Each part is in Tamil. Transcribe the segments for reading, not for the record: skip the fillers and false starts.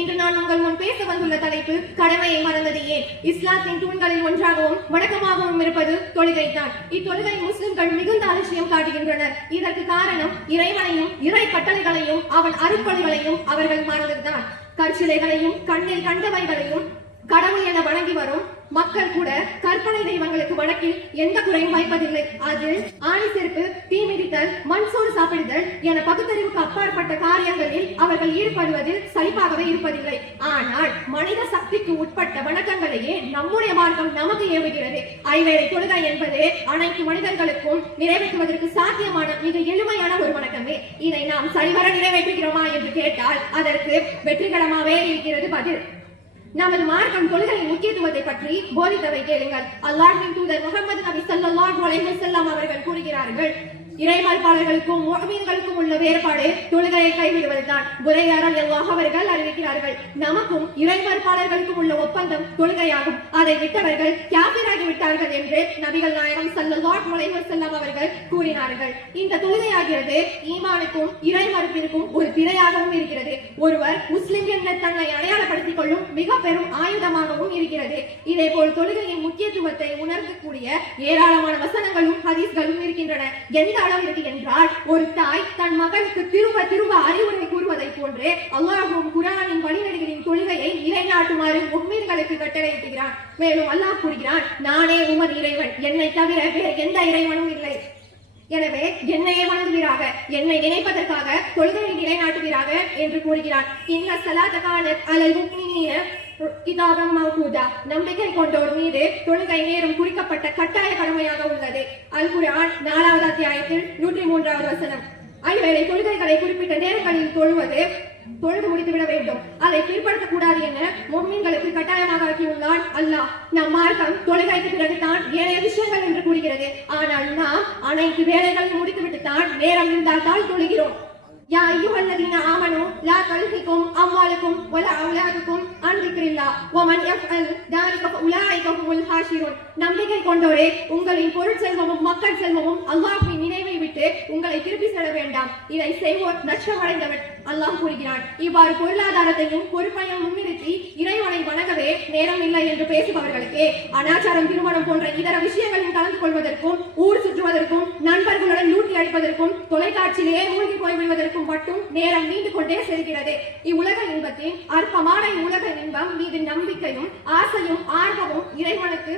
இன்று நான் உங்கள் முன் பேச வந்துள்ள தலைப்பு கடமையை மறந்தது ஏன். இஸ்லாத்தின் தூண்களில் ஒன்றாகவும் வணக்கமாகவும் இருப்பது தொழுகைதான். இத்தொழுகை முஸ்லிம்கள் மிகுந்த அலட்சியம் காட்டுகின்றனர். இதற்கு காரணம் இறைவனையும் இறை கட்டளைகளையும் அவன் அருட்கொடைகளையும் அவர்கள் மறந்ததுதான். கற்சிலைகளையும் கண்ணில் கண்டவைகளையும் கடவுள் என வணங்கி வரும் மக்கள் கூட கற்பனை தெய்வங்களுக்கு வழக்கில் எந்த குறையும் வைப்பதில்லை. அது ஆணி செருப்பு, தீ மிதித்தல், மண்சோறு சாப்பிடுதல் என பகுத்தறிவுக்கு அப்பாற்பட்ட காரியங்களில் அவர்கள் ஈடுபடுவதில் சலிப்பாகவே இருப்பதில்லை. ஆனால் மனித சக்திக்கு உட்பட்ட வணக்கங்களையே நம்முடைய மார்க்கம் நமக்கு ஏவுகிறது. ஐவேளை தொழுகை என்பது அனைத்து மனிதர்களுக்கும் நிறைவேற்றுவதற்கு சாத்தியமான மிக எளிமையான ஒரு வணக்கமே. இதை நாம் சரிவர நிறைவேற்றுகிறோமா என்று கேட்டால் அதற்கு வெற்றிகரமாகவே இருக்கிறது பதில். நமது மார்க்கம் தொழுகையின் முக்கியத்துவத்தை பற்றி போதித்தவை கேளுங்கள். அல்லாஹ்வின் தூதர் முஹம்மது நபி ஸல்லல்லாஹு அலைஹி வஸல்லம் அவர்கள் கூறுகிறார்கள், இறைமறுப்பாளர்களுக்கும் முஃமின்களுக்கும் உள்ள வேறுபாடு தொழுகையை கைவிடுவதுதான். புரையார் ரலியல்லாஹு அவர்கள் அறிவிக்கிறார்கள், நமக்கும் இறைமறுப்பாளர்களுக்கும் உள்ள ஒப்பந்தம் தொழுகையாகும். அதை விட்டவர்கள் காஃபிராகி விட்டார்கள் என்று நபிகள் நாயகம் ஸல்லல்லாஹு அலைஹி வஸல்லம் அவர்கள் கூறினார்கள். இந்த தொழுகையாகிறது ஈமானுக்கும் இறைமறுப்பிற்கும் ஒரு திரையாகவும் இருக்கிறது. ஒருவர் முஸ்லிம் என்ற தன்னை அடையாளப்படுத்திக் கொள்ளும் மிக பெரும் ஆயுதமாகவும் இருக்கிறது. இதே போல் தொழுகையின் முக்கியத்துவத்தை உணர்த்தக்கூடிய ஏராளமான வசனங்களும் ஹதீஸ்களும் இருக்கின்றன. எந்த அளவிற்கு என்றால், ஒரு தாய் தன் மகனுக்கு திரும்ப திரும்ப அறிவுரை கூறுவதை போன்று அல்லாஹ்வும் குர்ஆனின் வழிநெடுகளின் தொழுகையை நிலைநாட்டுமாறு முஃமின்களுக்கு கட்டளையிடுகிறான். மேலும் அல்லாஹ் கூறுகிறான், நானே உமது இறைவன், என்னை தவிர வேறு எந்த இறைவனும் இல்லை. எனவே என்னையே வணங்குவீராக, என்னை நினைப்பதற்காக தொழுகையை நிலைநாட்டுவீராக என்று கூறுகிறான். இன்ன ஸலாத கானத் அலல் முஃமினீன கிதாபம் மவ்கூதா, நம்பிக்கை கொண்டோர் மீது தொழுகை நேரம் குறிக்கப்பட்ட கட்டாய கடமையாக உள்ளது. அல் குர்ஆன் 4வது அத்தியாயத்தில் 103வது வசனம். ஐவேளை தொழுகைகளை குறிப்பிட்ட நேரங்களில் தொழுது முடித்துவிட வேண்டும், அதை பிற்படுத்தக் கூடாது என முஃமின்களுக்கு கட்டாயமாக ஆக்கியுள்ளான் அல்லாஹ். நம் மார்க்கம் தொழுகைக்கு பிறகுதான் ஏனைய விஷயங்கள் என்று கூறுகிறது. ஆனால் நாம் அனைத்து வேலைகளையும் முடித்துவிட்டு தான் நேரம் இருந்தால் தான் தொழுகிறோம். யா அய்யுஹல்லதீன ஆமனூ லா தல்ஹிகும் அம்வாலுக்கும் வலா அவ்லாதுக்கும் அன் திக்ரில்லாஹ் வமன் யஃஅல் தாலிக ஃபஉலாயிக ஹுமுல் ஹாஷிரூன். நம்பிக்கை கொண்டோரே, உங்களின் பொருட்செல்வமும் மக்கள் செல்வமும் அல்லாஹ்வின் நினைவை விட்டு உங்களை திருப்பி செல்ல வேண்டாம். இதை செய்வோர் நஷ்டமடைந்தவர் அல்லாஹ் கூறுகிறான். இவ்வாறு பொருளாதாரத்தையும் பொறுப்பையும் முன்னிறுத்தி இறைவனை வணங்கவே நேரம் இல்லை என்று பேசுபவர்களுக்கு அனாச்சாரம், திருமணம் போன்ற இதர விஷயங்களில் கலந்து கொள்வதற்கும், ஊர் சுற்றுவதற்கும், நண்பர்களுடன் லூட்டி அடிப்பதற்கும், தொலைக்காட்சியிலேயே மூழ்கி போய்விடுவதற்கும் மட்டும் நேரம் நீண்டு கொண்டே செல்கிறது. இவ்வுலக இன்பத்தின் அற்பமான இவ்வுலக இன்பம் மீது நம்பிக்கையும் ஆசையும் ஆர்வமும் இறைவனுக்கு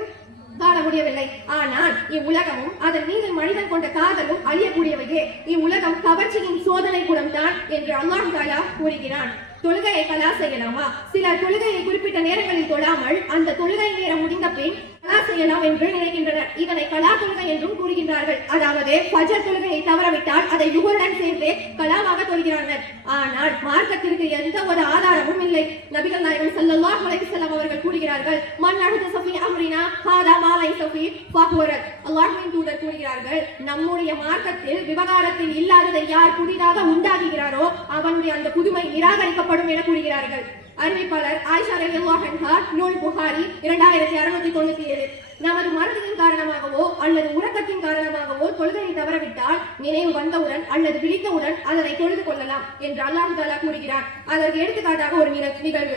காண முடியவில்லை. ஆனால் இவ்வுலகமும் அதன் மீது மனிதன் கொண்ட காதலும் அழியக்கூடியவையே. இவ்வுலகம் கவர்ச்சியின் சோதனை கூடம் தான் என்று அல்லாஹ் தஆலா கூறுகிறான். தொழுகையை கலா செய்யலாமா? சிலர் தொழுகையை குறிப்பிட்ட நேரங்களில் தொழாமல் அந்த தொழுகை நேரம் முடிந்த பின் கலா செய்யலாம் என்று நினைக்கின்றனர். இதனை கலா தொழுகை என்றும் கூறுகின்றார்கள். அதாவது ஃபஜர் தொழுகையை தவறவிட்டால் அதை யுகருடன் சேர்த்து கலாவாக தொழுகிறார்கள். ஆனால் மார்க்கத்திற்கு எந்த ஒரு ஆதாரமும் இல்லை. நபிகள் நாயகம் ஸல்லல்லாஹு அலைஹி வஸல்லம் அவர்கள் கூறுகிறார்கள், மன் அஹ்தஸ ஃபீ அம்ரினா ஹாதா மா லைஸ ஃபீ ஃபஹுவ ரத். அல்லாஹ்வின் தூதர் கூறுகிறார்கள், நம்முடைய மார்க்கத்தில் விவகாரத்தில் இல்லாததை யார் புதிதாக உண்டாக்குகிறாரோ அவனுடைய அந்த புதுமை நிராகரிக்கப்படும் என கூறுகிறார்கள். அறிவிப்பாளர் ஆயிஷா ரலியல்லாஹு அன்ஹா, நூல் புகாரி 2697. நமது மறதியின் காரணமாகவோ அல்லது உறக்கத்தின் காரணமாகவோ தொழுகையை தவறவிட்டால் நினைவு வந்தவுடன் அல்லது விழித்தவுடன் அதனை தொழுது கொள்ளலாம் என்று அல்லாஹ் தஆலா கூறுகிறார். அதற்கு எடுத்துக்காட்டாக ஒரு நிகழ்வு.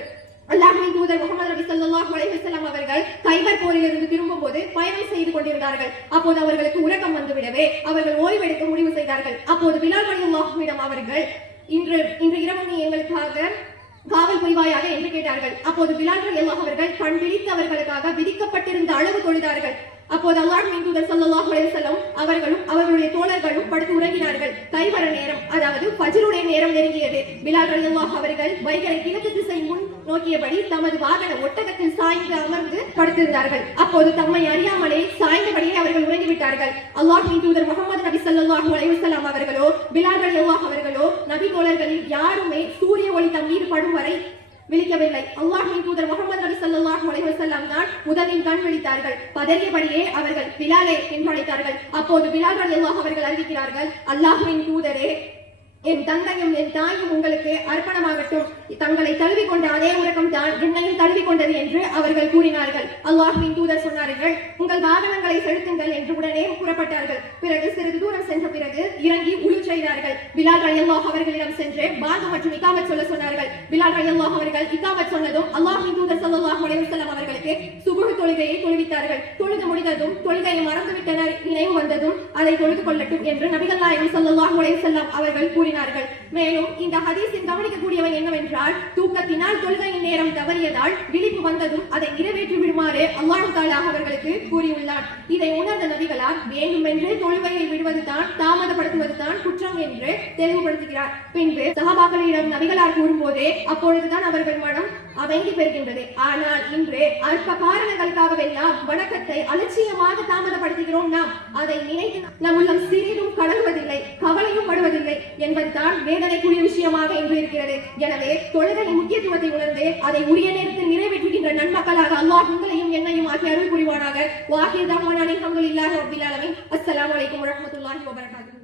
அல்லாஹ்வின் தூதர் முஹம்மது நபி ஸல்லல்லாஹு அலைஹி வஸல்லம் அவர்கள் கைபர் போரிலிருந்து திரும்பும்போது பயணம் செய்து கொண்டிருந்தார்கள். அப்போது அவர்களுக்கு உறக்கம் வந்துவிடவே அவர்கள் ஓய்வெடுக்க முடிவு செய்தார்கள். அப்போது பிலால் ரலியல்லாஹுவிடம் அவர்கள், இன்று இரவு நீ எங்களுக்காக காவல் புரிவாயாக என்று கேட்டார்கள். அப்போது பிலால் ரலியல்லாஹு அவர்கள் கண் விழித்து அவர்களுக்காக விதிக்கப்பட்டிருந்த அளவு தொழுதார்கள். அப்போது அல்லாஹ்வின் தூதர் ஸல்லல்லாஹு அலைஹி வஸல்லம் அவர்களும் அவர்களுடைய தோழர்களும் படுத்து உறங்கினார்கள். கைவர நேரம், அதாவது ஃபஜ்ருடைய நேரம் நெருங்கியது. பிலால் ரலியல்லாஹு அவர்கள் வைகரை கிழக்கு திசை முன் நோக்கியபடி தமது வாகன ஒட்டகத்தில் சாய்ந்து அமர்ந்து படுத்திருந்தார்கள். அப்போது தம்மை அறியாமலே சாய்ந்தபடியே அவர்கள் உறங்கிவிட்டார்கள். அல்லாஹ்வின் தூதர் முஹம்மது நபி ஸல்லல்லாஹு அலைஹி வஸல்லம் அவர்களோ பிலால் ரலியல்லாஹு அவர்களோ நபி தோழர்களில் யாருமே சூரிய ஒளி தம் மீது படும் வரை விழிக்கவில்லை. அல்லாஹ்வின் தூதர் முஹம்மது நபி ஸல்லல்லாஹு அலைஹி வஸல்லம் தான் முதலில் கண் விழித்தார்கள். பதறியபடியே அவர்கள் பிலாலே என்று அழைத்தார்கள். அப்போது பிலால் ரலியல்லாஹு அவர்கள் அறிவிக்கிறார்கள், அல்லாஹ்வின் தூதரே, என் தந்தையும் என் தாயும் உங்களுக்கு அர்ப்பணமாகட்டும். தங்களை தழுவி கொண்ட அதே உறக்கம் தான் என்னையும் தழுவி கொண்டது என்று அவர்கள் கூறினார்கள். அல்லாஹ்வின் தூதர் சொன்னார்கள், உங்கள் வாகனங்களை செலுத்துங்கள் என்று உடனே புறப்பட்டார்கள். பிறகு சிறிது தூரம் சென்ற பிறகு இறங்கி உழு செய்தார்கள். பிலால் ரலியல்லாஹு அவர்களிடம் சென்று பாங்கு மற்றும் இகாமத் சொல்ல சொன்னார்கள். பிலால் ரலியல்லாஹு அவர்கள் இகாமத் சொன்னதும் அல்லாஹ்வின் தூதர் ஸல்லல்லாஹு அலைஹி வஸல்லம் அவர்களுக்கு சுபஹ் தொழுகையை தொழுவித்தார்கள். தொழுது முடிந்ததும் தொழுகையை மறந்துவிட்டனர் நினைவு வந்ததும் அதை தொழுது கொள்ளட்டும் என்று நபிகள் நாயகம் ஸல்லல்லாஹு அலைஹி வஸல்லம் அவர்கள் கூறினார்கள். மேலும் இந்த ஹதீஸில் கவனிக்கக்கூடியவை என்னவென்றால், தூக்கத்தினால் தொழுகையின் நேரம் தவறியதால் விழிப்பு வந்ததும் அதை நிறைவேற்றி விடுமாறு அல்லாஹ் தஆலா அவர்களுக்கு கூறியுள்ளார். இதை உணர்ந்த நபிகளார் வேண்டுமென்று தொழுகையை விடுவதுதான் தாமதப்படுத்துவதுதான் குற்றம் என்று தெளிவுபடுத்துகிறார். பின்பு சஹாபாக்களிடம் நபிகளார் கூறும்போதே அப்பொழுதுதான் அவர்கள் மனம் அமைதி பெறுகின்றது. ஆனால் இன்று அற்ப காரணங்களுக்காகவெல்லாம் வணக்கத்தை அலட்சியமாக தாமதப்படுத்துகிறோம். நாம் அதை நினைத்து நம் உள்ளம் சிறிதும் கடங்குவதில்லை, கவலையும் படுவதில்லை என்பதுதான் வேதனைக்குரிய விஷயமாக இன்று இருக்கிறது. எனவே தொழுகையின் முக்கியத்துவத்தை உணர்ந்து அதை உரிய நேரத்தில் நிறைவேற்றுகின்ற நன்மக்களாக அல்லாஹ் உங்களையும் என்னையும் ஆக்கி அருள் புரிவானாக. வாஹிர் தஅவானா அல்ஹம்துலில்லாஹி ரப்பில் ஆலமீன். அஸ்ஸலாமு அலைக்கும் வரஹ்மத்துல்லாஹி வபரகாத்துஹு.